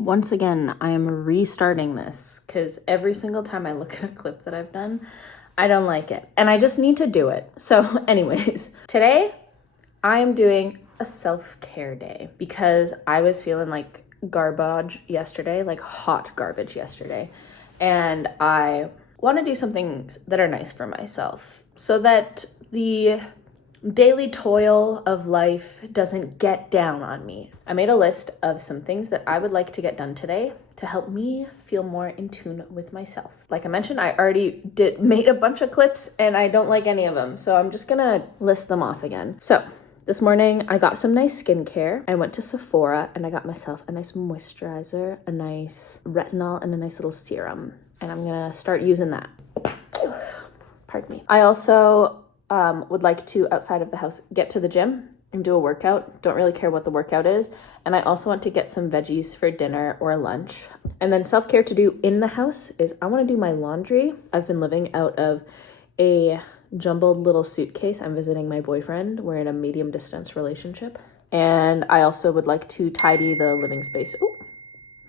Once again, I am restarting this because every single time I look at a clip that I've done, I don't like it. And I just need to do it. So anyways, today I am doing a self-care day because I was feeling like garbage yesterday, like hot garbage yesterday. And I want to do some things that are nice for myself so that the daily toil of life doesn't get down on me. I made a list of some things that I would like to get done today to help me feel more in tune with myself. Like I mentioned, I already made a bunch of clips and I don't like any of them. So I'm just gonna list them off again. So this morning I got some nice skincare. I went to Sephora and I got myself a nice moisturizer, a nice retinol, and a nice little serum. And I'm gonna start using that. Pardon me. I also would like to, outside of the house, get to the gym and do a workout. Don't really care what the workout is. And I also want to get some veggies for dinner or lunch. And then self-care to do in the house is I want to do my laundry. I've been living out of a jumbled little suitcase. I'm visiting my boyfriend. We're in a medium distance relationship. And I also would like to tidy the living space. Ooh,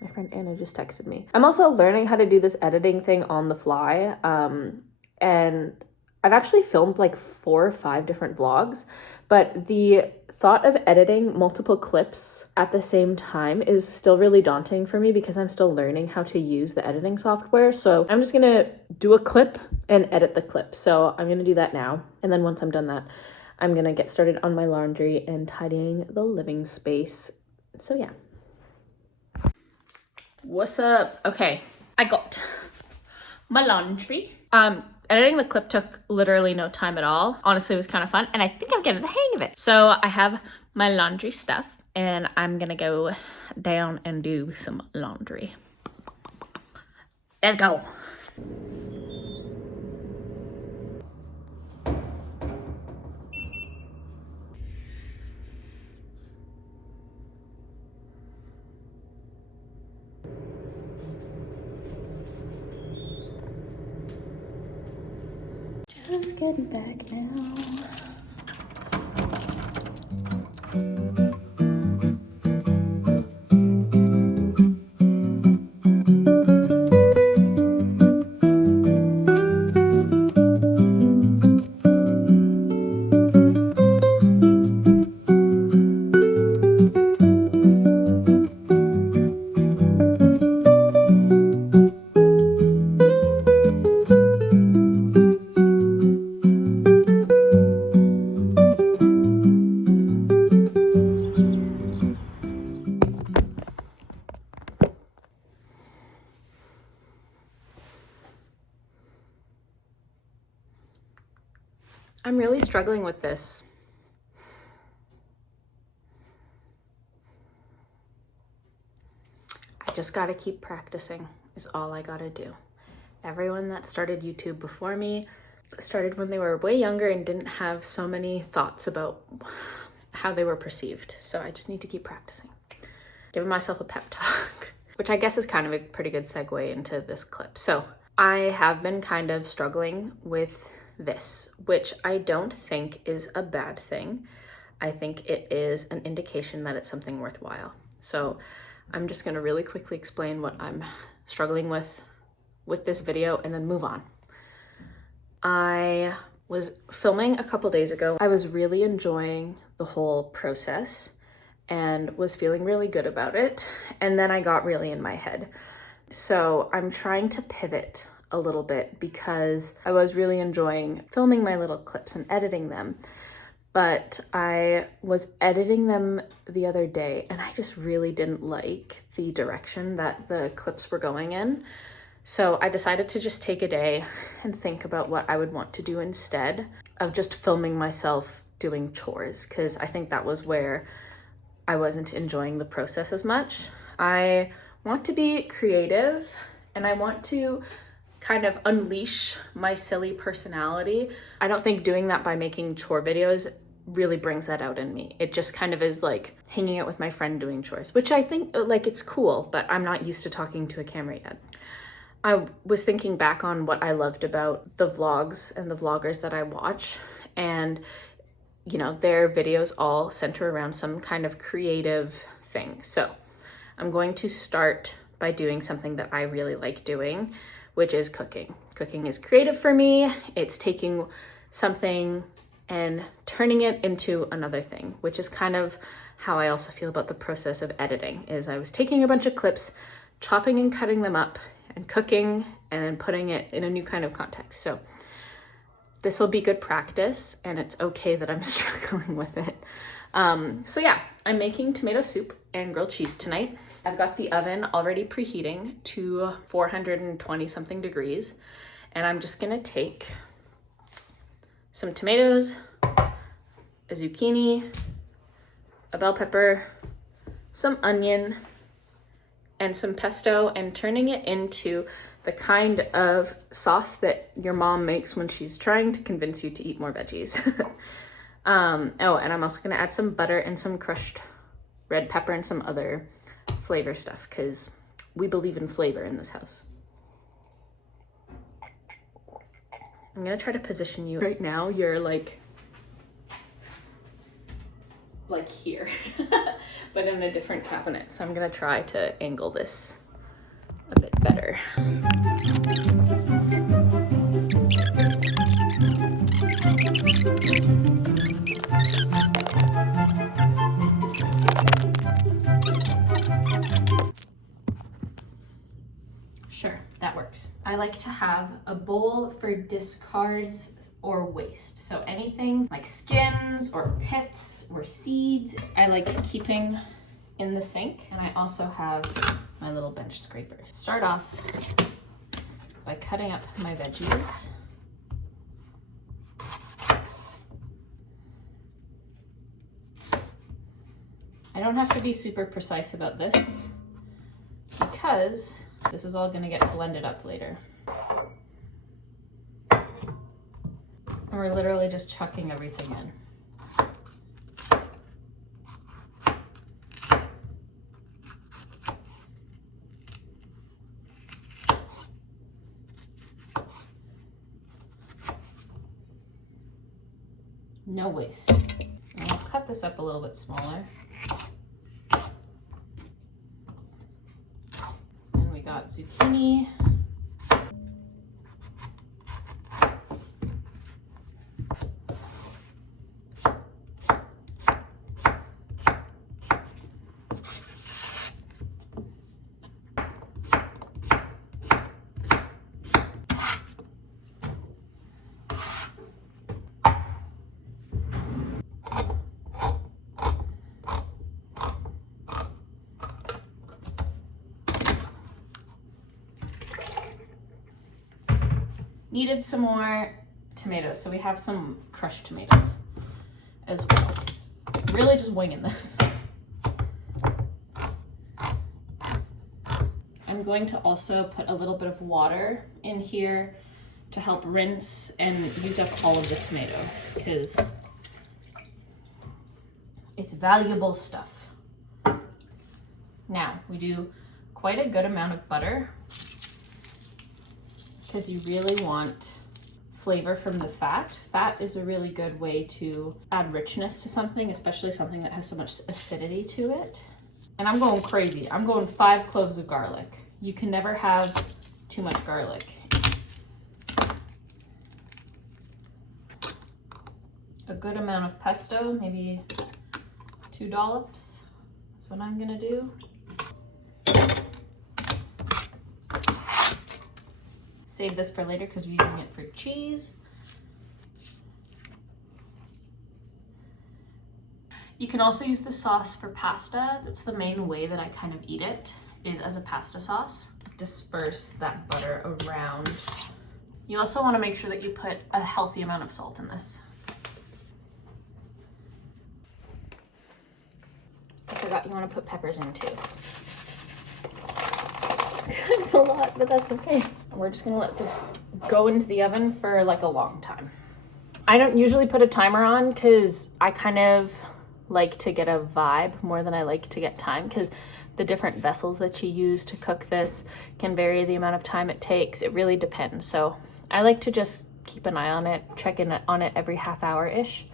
my friend Anna just texted me. I'm also learning how to do this editing thing on the fly. And I've actually filmed like 4 or 5 different vlogs, but the thought of editing multiple clips at the same time is still really daunting for me because I'm still learning how to use the editing software. So I'm just gonna do a clip and edit the clip. So I'm gonna do that now. And then once I'm done that, I'm gonna get started on my laundry and tidying the living space. So yeah. What's up? Okay, I got my laundry. Editing the clip took literally no time at all. Honestly, it was kind of fun, and I think I'm getting the hang of it. So I have my laundry stuff, and I'm gonna go down and do some laundry. Let's go. Just getting back now. I'm really struggling with this. I just gotta keep practicing is all I gotta do. Everyone that started YouTube before me started when they were way younger and didn't have so many thoughts about how they were perceived. So I just need to keep practicing. Giving myself a pep talk, which I guess is kind of a pretty good segue into this clip. So I have been kind of struggling with this, which I don't think is a bad thing. I think it is an indication that it's something worthwhile. So I'm just going to really quickly explain what I'm struggling with this video and then move on. I was filming a couple days ago. I was really enjoying the whole process and was feeling really good about it. And then I got really in my head. So I'm trying to pivot a little bit because I was really enjoying filming my little clips and editing them. But I was editing them the other day and I just really didn't like the direction that the clips were going in. So I decided to just take a day and think about what I would want to do instead of just filming myself doing chores, because I think that was where I wasn't enjoying the process as much. I want to be creative and I want to kind of unleash my silly personality. I don't think doing that by making chore videos really brings that out in me. It just kind of is like hanging out with my friend doing chores, which I think like it's cool, but I'm not used to talking to a camera yet. I was thinking back on what I loved about the vlogs and the vloggers that I watch, and you know, their videos all center around some kind of creative thing. So I'm going to start by doing something that I really like doing, which is cooking. Cooking is creative for me. It's taking something and turning it into another thing, which is kind of how I also feel about the process of editing. Is I was taking a bunch of clips, chopping and cutting them up and cooking and then putting it in a new kind of context. So this will be good practice, and it's okay that I'm struggling with it. So yeah, I'm making tomato soup and grilled cheese tonight. I've got the oven already preheating to 420 something degrees, and I'm just gonna take some tomatoes, a zucchini, a bell pepper, some onion, and some pesto, and turning it into the kind of sauce that your mom makes when she's trying to convince you to eat more veggies. Oh, and I'm also gonna add some butter and some crushed red pepper and some other flavor stuff, because we believe in flavor in this house. I'm gonna try to position you. Right now, you're like here, but in a different cabinet. So I'm gonna try to angle this a bit better. Sure, that works. I like to have a bowl for discards or waste. So anything like skins or piths or seeds, I like keeping in the sink. And I also have my little bench scraper. Start off by cutting up my veggies. I don't have to be super precise about this because this is all gonna get blended up later. And we're literally just chucking everything in. No waste. And I'll cut this up a little bit smaller. And we got zucchini. Needed some more tomatoes, so we have some crushed tomatoes as well. Really just winging this. I'm going to also put a little bit of water in here to help rinse and use up all of the tomato, because it's valuable stuff. Now, we do quite a good amount of butter, because you really want flavor from the fat. Fat is a really good way to add richness to something, especially something that has so much acidity to it. And I'm going crazy. I'm going 5 cloves of garlic. You can never have too much garlic. A good amount of pesto, maybe 2 dollops is what I'm gonna do. Save this for later because we're using it for cheese. You can also use the sauce for pasta. That's the main way that I kind of eat it, is as a pasta sauce. Disperse that butter around. You also want to make sure that you put a healthy amount of salt in this. I forgot you want to put peppers in too. It's kind of a lot, but that's okay. We're just gonna let this go into the oven for like a long time. I don't usually put a timer on because I kind of like to get a vibe more than I like to get time, because the different vessels that you use to cook this can vary the amount of time it takes. It really depends. So I like to just keep an eye on it, check in on it every half hour-ish.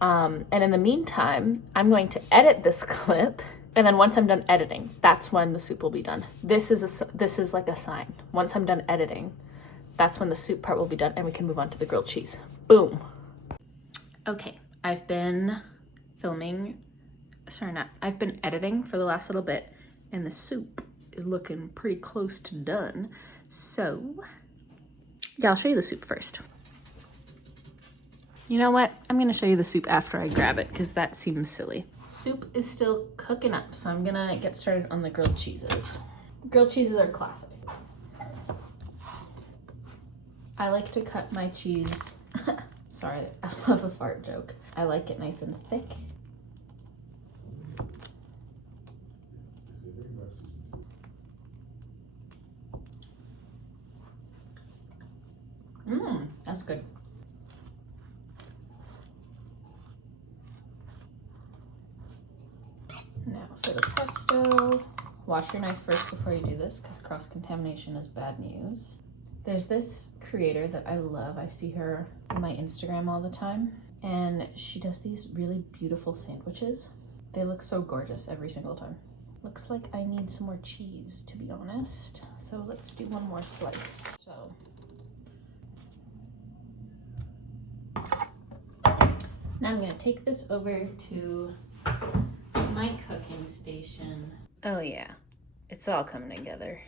And in the meantime, I'm going to edit this clip And then once I'm done editing, that's when the soup will be done. This is like a sign. Once I'm done editing, that's when the soup part will be done and we can move on to the grilled cheese. Boom. Okay, I've been editing for the last little bit and the soup is looking pretty close to done. So, yeah, I'll show you the soup first. You know what? I'm gonna show you the soup after I grab it because that seems silly. Soup is still cooking up, so I'm gonna get started on the grilled cheeses. Grilled cheeses are classic. I like to cut my cheese, sorry, I love a fart joke. I like it nice and thick. That's good. Now for the pesto, wash your knife first before you do this because cross-contamination is bad news. There's this creator that I love. I see her on my Instagram all the time and she does these really beautiful sandwiches. They look so gorgeous every single time. Looks like I need some more cheese, to be honest. So let's do one more slice. So now I'm gonna take this over to my cooking station. Oh yeah, it's all coming together.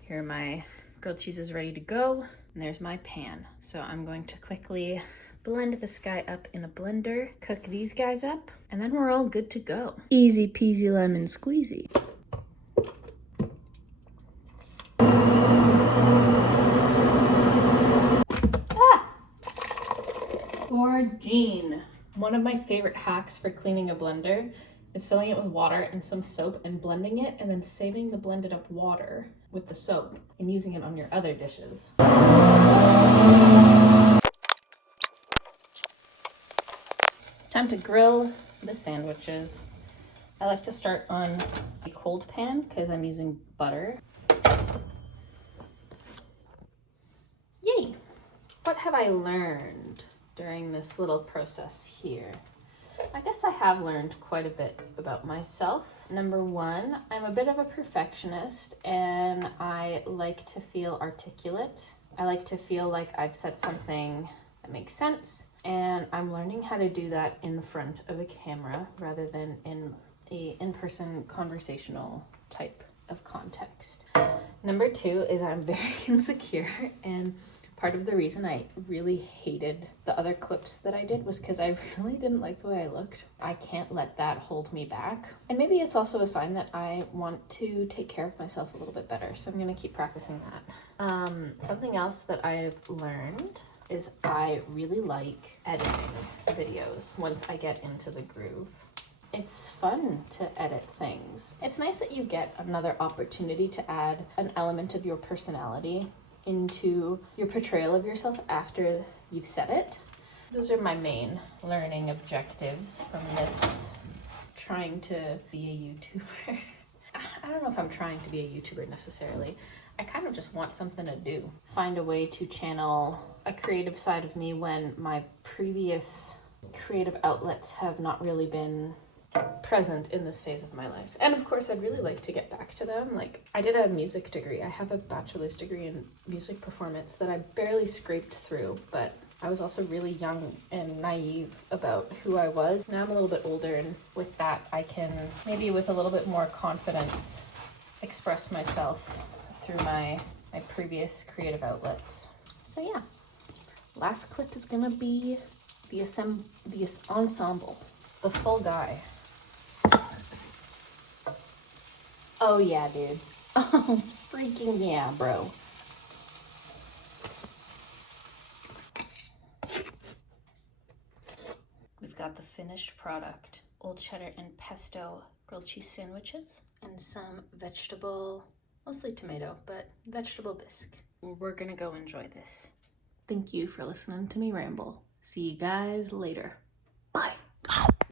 Here are my grilled cheeses ready to go. And there's my pan. So I'm going to quickly blend this guy up in a blender, cook these guys up, and then we're all good to go. Easy peasy lemon squeezy. For Jean. One of my favorite hacks for cleaning a blender is filling it with water and some soap and blending it and then saving the blended up water with the soap and using it on your other dishes. Time to grill the sandwiches. I like to start on a cold pan because I'm using butter. Yay! What have I learned during this little process here? I guess I have learned quite a bit about myself. Number one, I'm a bit of a perfectionist and I like to feel articulate. I like to feel like I've said something that makes sense, and I'm learning how to do that in front of a camera rather than in a in-person conversational type of context. Number two is I'm very insecure, and part of the reason I really hated the other clips that I did was because I really didn't like the way I looked. I can't let that hold me back. And maybe it's also a sign that I want to take care of myself a little bit better, so I'm gonna keep practicing that. Something else that I've learned is I really like editing videos once I get into the groove. It's fun to edit things. It's nice that you get another opportunity to add an element of your personality into your portrayal of yourself after you've said it. Those are my main learning objectives from this trying to be a YouTuber. I don't know if I'm trying to be a YouTuber necessarily. I kind of just want something to do. Find a way to channel a creative side of me when my previous creative outlets have not really been present in this phase of my life. And of course, I'd really like to get back to them. Like, I did a music degree. I have a bachelor's degree in music performance that I barely scraped through, but I was also really young and naive about who I was. Now I'm a little bit older, and with that, I can maybe with a little bit more confidence express myself through my previous creative outlets. So yeah, last clip is gonna be the ensemble, the full guy. Oh yeah, dude. Oh, freaking yeah, bro. We've got the finished product. Old cheddar and pesto grilled cheese sandwiches and some vegetable, mostly tomato, but vegetable bisque. We're gonna go enjoy this. Thank you for listening to me ramble. See you guys later. Bye.